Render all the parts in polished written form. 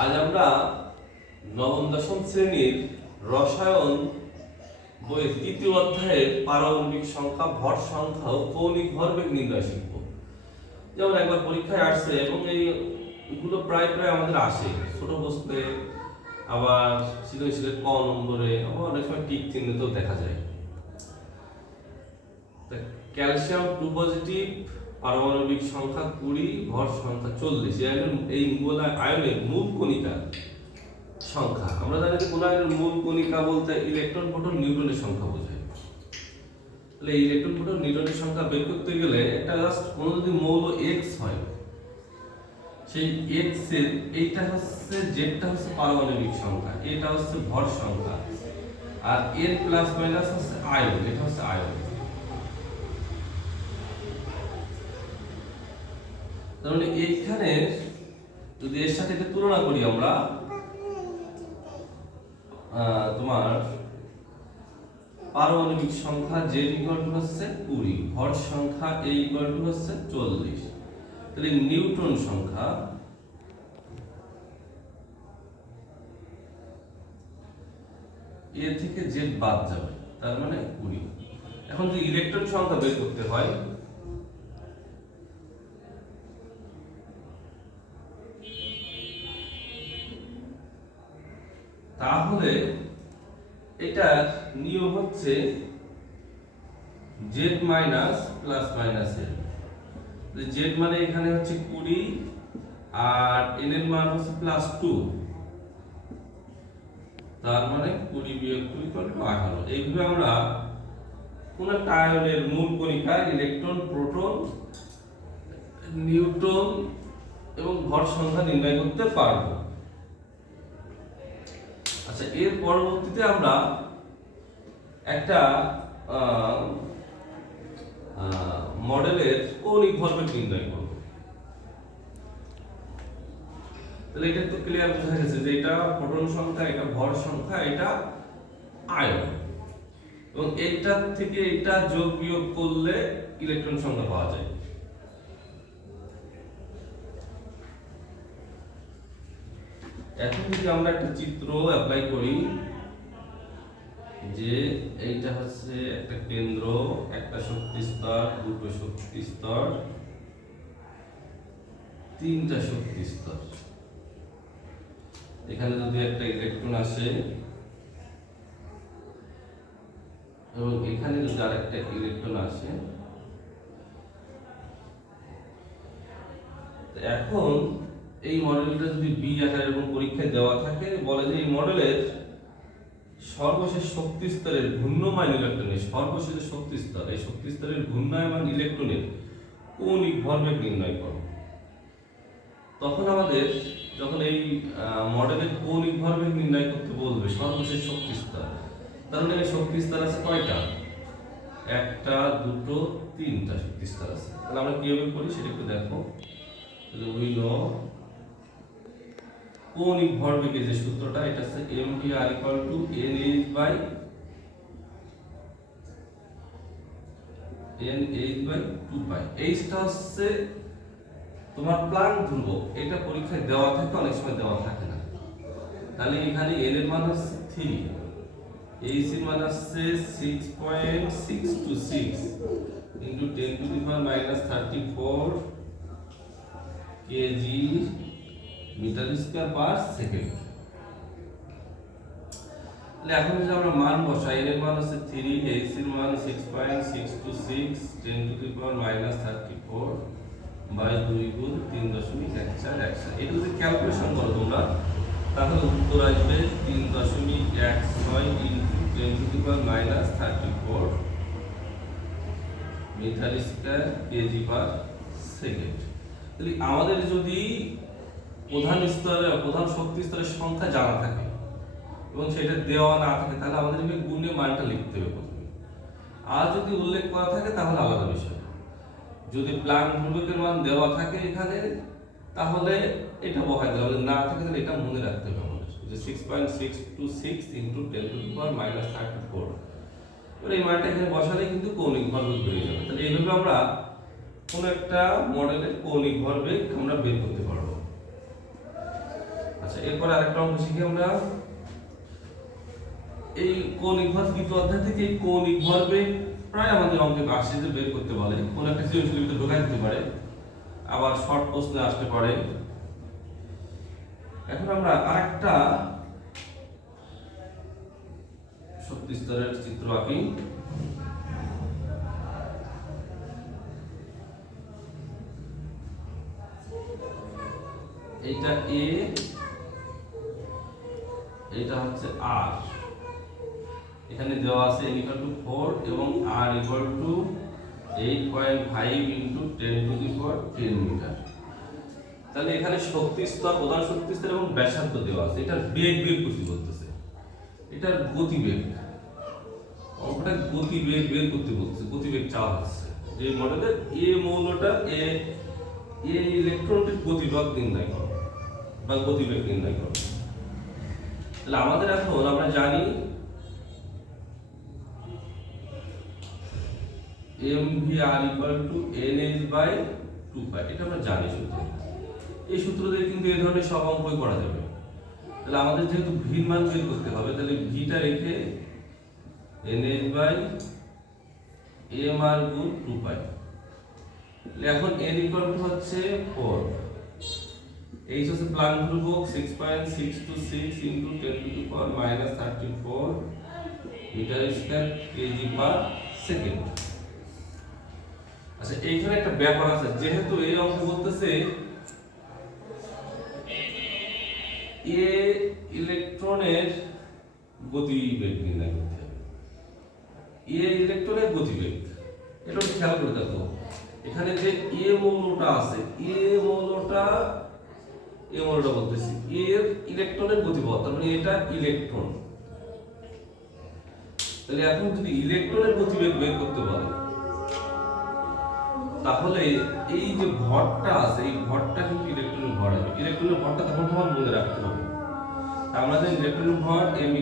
আজ আমরা নবম দশম শ্রেণীর রসায়ন বইয়ের তৃতীয় অধ্যায়ের পারমাণবিক সংখ্যা, ভর সংখ্যা ও কৌণিক ভরবেগ নির্ণয় শিখব। যেমন একবার পরীক্ষায় আসছে এবং এইগুলো প্রায় আমাদের আসে ছোট প্রশ্নে, আবার সৃজনশীলের ক নম্বরে, আবার অনেক সময় টিক চিহ্নতেও দেখা যায়। ক্যালসিয়াম 2 পজিটিভ, পারমাণবিক সংখ্যা 20, ভর সংখ্যা 40। এই আয়নের মূল কণিকা সংখ্যা। আমরা জানি যে কোন আয়নের মূল কণিকা বলতে ইলেকট্রন, প্রোটন, নিউট্রনের সংখ্যা বোঝায়। তাহলে ইলেকট্রন, প্রোটন, নিউট্রনের সংখ্যা বের করতে গেলে একটা জাস্ট কোন যদি মৌল x হয়, সেই x এর এইটা হচ্ছে, জেডটা হচ্ছে পারমাণবিক সংখ্যা, এটা হচ্ছে ভর সংখ্যা, আর এর প্লাস মাইনাস হচ্ছে আয়ন, এটা হচ্ছে আয়ন। তাহলে এইখানে যদি এর সাথে এটা তুলনা করি আমরা, তোমার পারমাণবিক সংখ্যা z হচ্ছে 20, ভর সংখ্যা a হচ্ছে 40। তাহলে নিউট্রন সংখ্যা a থেকে z বাদ যাবে, তার মানে 20। এখন যদি ইলেকট্রন সংখ্যা বের করতে হয়, তাহলে এটার নিয়ম হচ্ছে z মাইনাস প্লাস মাইনাসের। z মানে এখানে হচ্ছে 20 আর n এর মান হচ্ছে +2, তার মানে 20 বিয়োগ 2 18। এইভাবে আমরা কোন একটা আয়নের মূল কণিকা, ইলেকট্রন, প্রোটন, নিউট্রন এবং ভর সংখ্যা নির্ণয় করতে পারবো। আচ্ছা, এর পরবর্তীতে আমরা একটা মডেলের কৌণিক ভরবেগ নির্ণয় করব। তাহলে এটা তো ক্লিয়ার বোঝা গেছে যে এটা প্রোটন সংখ্যা, এটা ভর সংখ্যা, এটা আয়ন, এবং এটা থেকে এটা যোগ বিয়োগ করলে ইলেকট্রন সংখ্যা পাওয়া যায়। এখন যদি আমরা একটা চিত্র অ্যাপ্লাই করি, যে এইটা হচ্ছে একটা কেন্দ্র, একটা শক্তি স্তর, দুটো শক্তি স্তর, তিনটা শক্তি স্তর। এখানে যদি একটা ইলেকট্রন আসে এবং এখানে যদি আরেকটা ইলেকট্রন আসে, এখন এই মডেলটা যদি বি আকারে এবং পরীক্ষায় দেওয়া থাকে, বলে যে এই মডেলের সর্বশেষ শক্তি স্তরের ঘূর্ণায়মান ইলেকট্রনের, সর্বশেষ শক্তি স্তর, এই শক্তি স্তরের ঘূর্ণায়মান ইলেকট্রনের কৌণিক ভরবেগ নির্ণয় করো। তখন আমাদের যখন এই মডেলের কৌণিক ভরবেগ নির্ণয় করতে বলবে সর্বশেষ শক্তি স্তর, তাহলে এই শক্তি স্তর আছে কয়টা? একটা, দুটো, তিনটা শক্তি স্তর আছে। তাহলে আমরা কিভাবে করি সেটা একটু দেখো। উই নো কৌণিক ভরবেগের যে সূত্রটা, এটা হচ্ছে mdr = nh/2π। এইটা হচ্ছে তোমার প্লাঙ্ক ধ্রুবক, এটা পরীক্ষায় দেওয়া থাকে, অনেক সময় দেওয়া থাকে না। তাহলে এখানে n এর মান হচ্ছে 3, h এর মান হচ্ছে 6.626 × 10⁻⁻34 kg metre square per second. তাহলে এখন যদি আমরা মান বসাই, n এর মান হচ্ছে 3, h এর মান 6.626 10⁻⁻34 বাই 2 গুণ 3.1414। এটা যদি ক্যালকুলেশন করো তোমরা, তাহলে উত্তর আসবে 3.16 × 10⁻⁻34 metre square kg per second. তাহলে আমাদের যদি প্রধান শক্তি স্তরের সংখ্যা জানা থাকে এবং সেটা দেওয়া না থাকে, তাহলে আমাদেরকে গুণে মানটা লিখতে হবে প্রথমে। আর যদি উল্লেখ করা থাকে তাহলে আলাদা বিষয়। যদি প্লাঙ্ক ধ্রুবকের মান দেওয়া থাকে এখানে, তাহলে এটা বসাই দিতে হবে, না থাকে তাহলে এটা মনে রাখতে হবে আমাদের, যে 6.626 × 10⁻⁻34। এবার এই মানটা এখানে বসালে কিন্তু কৌণিক ভরবেগ বেরিয়ে যাবে। তাহলে এইভাবে আমরা কোন একটা মডেলের কৌণিক ভরবেগ আমরা বের করতে পারবো। আচ্ছা, আচ্ছা, এরপরে আরেকটা অঙ্ক শিখি আমরা। এই কৌণিক ভর দ্বিতীয় অধ্যায় থেকে এই কৌণিক ভর বেগ প্রায় আমাদের অঙ্কে আসে, যে বের করতে বলে, কোন একটা সৃজনশীলের ভিতরে ঢোকাই দিতে পারে, আবার শর্ট প্রশ্নে আসতে পারে। এখন আমরা আরেকটা শক্তি স্তরের চিত্র আঁকি। এইটা এ, এটা হচ্ছে আর। এখানে দেওয়া আছে n = 4 এবং r = 8.5 × 10⁻10 মিটার। তাহলে এখানে শক্তি স্তর, প্রধান শক্তি স্তর এবং ব্যাসার্ধ দেওয়া আছে। এটার বেগ করতে বলতেছে, এটার গতিবেগ, অঙ্কটা গতিবেগ বের করতে বলতেছে, গতিবেগ চাওয়া হচ্ছে। যে মডেলের এ মৌলটা এ ইলেকট্রনটির গতিবেগ নির্ণয় করো বা গতিবেগ নির্ণয় করো। তাহলে আমাদের এখন আমরা জানি mvr = nh/2π, এটা আমরা জানি সূত্র। এই সূত্র দিয়ে কিন্তু এই ধরনের সব অঙ্কই করা যাবে। তাহলে আমাদের যেহেতু v এর মান বের করতে হবে, তাহলে v টা রেখে nh/mr × 2π। এখন n = হচ্ছে 4, h হচ্ছে প্লাঙ্ক ধ্রুবক 6.626 × 10⁻34 মিটার/সেকেন্ড kg/সেকেন্ড। আচ্ছা, এইখানে একটা ব্যাপার আছে, যেহেতু এই অঙ্ক বলতেছে এ ইলেকট্রনের গতিবেগ নির্ণয় করতে হবে। এ ইলেকট্রনের গতিবেগ, এটা খেয়াল করে দেখো, এখানে যে এ মৌলটা আছে, এ মৌলটা বলতেছি এর ইলেকট্রনের গতিপথ, তার মানে এটা ইলেকট্রন। তাহলে এখন যদি ইলেকট্রনের গতিবেগ বের করতে বলে, তাহলে এই যে ভরটা আছে, এই ভরটা কিন্তু ইলেকট্রনের ভর হবে। ইলেকট্রনের ভরটা তখন তোমার মনে রাখতে হবে। আমরা জানি ইলেকট্রনের ভর m =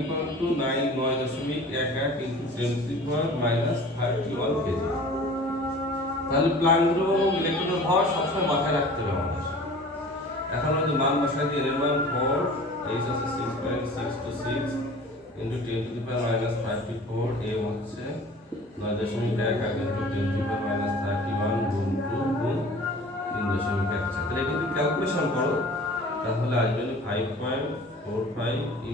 9.11 × 10⁻31 kg। তাহলে প্লাঙ্ক ধ্রুবক এবং ইলেকট্রনের ভর সবসময় মাথায় রাখতে হবে আমাদের। এখন আমরা যে মান বসাই দিই, এর মান 4, h হচ্ছে 6.626 × 10⁻34, m হচ্ছে 9.11 × 10⁻31 × 3.14। তাহলে এটা যদি ক্যালকুলেশন করো, তাহলে আসবে 5.45 ×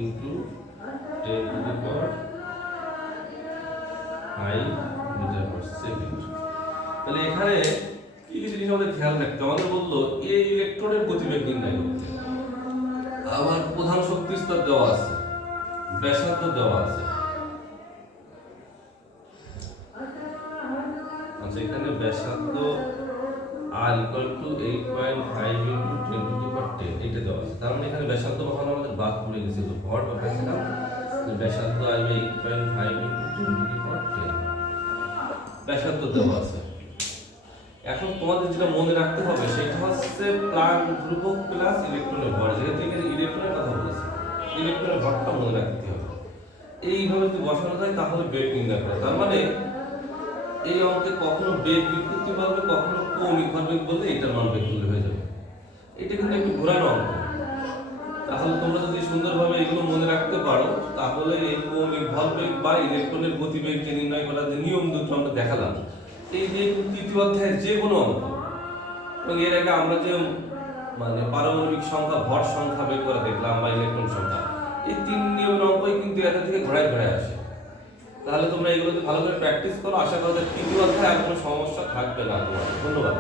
10⁻5 মিটার/সেকেন্ড। তাহলে এখানে কি কি জিনিস আমাদের খেয়াল রাখতে হবে? আমাদের বললো এ ইলেকট্রনের গতিবেগ নির্ণয় করতে, আবার প্রধান শক্তি স্তর দেওয়া আছে, ব্যাসার্ধ দেওয়া আছে। আচ্ছা, এখানে ব্যাসার্ধ r = 8.5 × 10⁻10 এটা দেওয়া আছে। তার মানে এখানে ব্যাসার্ধ কখনো আমাদের বাদ পড়ে গেছে, তো ভর বসাইছিলাম, ব্যাসার্ধ আসবে 8.5 × 10⁻10, ব্যাসার্ধ দেওয়া আছে। এখন তোমাদের যেটা মনে রাখতে হবে সেটা হচ্ছে প্লাঙ্ক ধ্রুবক প্লাস ইলেকট্রনের ভর। যেহেতু এখানে ইলেকট্রনের কথা বলেছে, ইলেকট্রনের ভরটা মনে রাখতে হবে। এইভাবে যদি বসানো যায় তাহলে বেগ নির্ণয় করা। তার মানে এই অঙ্কে কখনো বেগ বিকৃতি বলবে, কখনো কৌণিক ভর বেগ বললে এটার মান বেগ তুলে হয়ে যাবে। এটা কিন্তু একটু ঘোরানো অঙ্ক। তাহলে তোমরা যদি সুন্দরভাবে এগুলো মনে রাখতে পারো, তাহলে এই কৌণিক ভর বেগ বা ইলেকট্রনের গতিবেগ যে নির্ণয় করার যে নিয়ম দুটো আমরা দেখালাম, এই যে তৃতীয় অধ্যায়ের যে কোনো অঙ্ক, এবং এর আগে আমরা যে পারমাণবিক সংখ্যা, ভর সংখ্যা বের করে দেখলাম বা ইলেকট্রন সংখ্যা, এই 3 নিয়মের অঙ্কই কিন্তু এটা থেকে ঘোরায় আসে। তাহলে তোমরা এগুলো ভালো করে প্র্যাকটিস করো, আশা করি তৃতীয় অধ্যায়ে আর কোনো সমস্যা থাকবে না তোমাদের। ধন্যবাদ।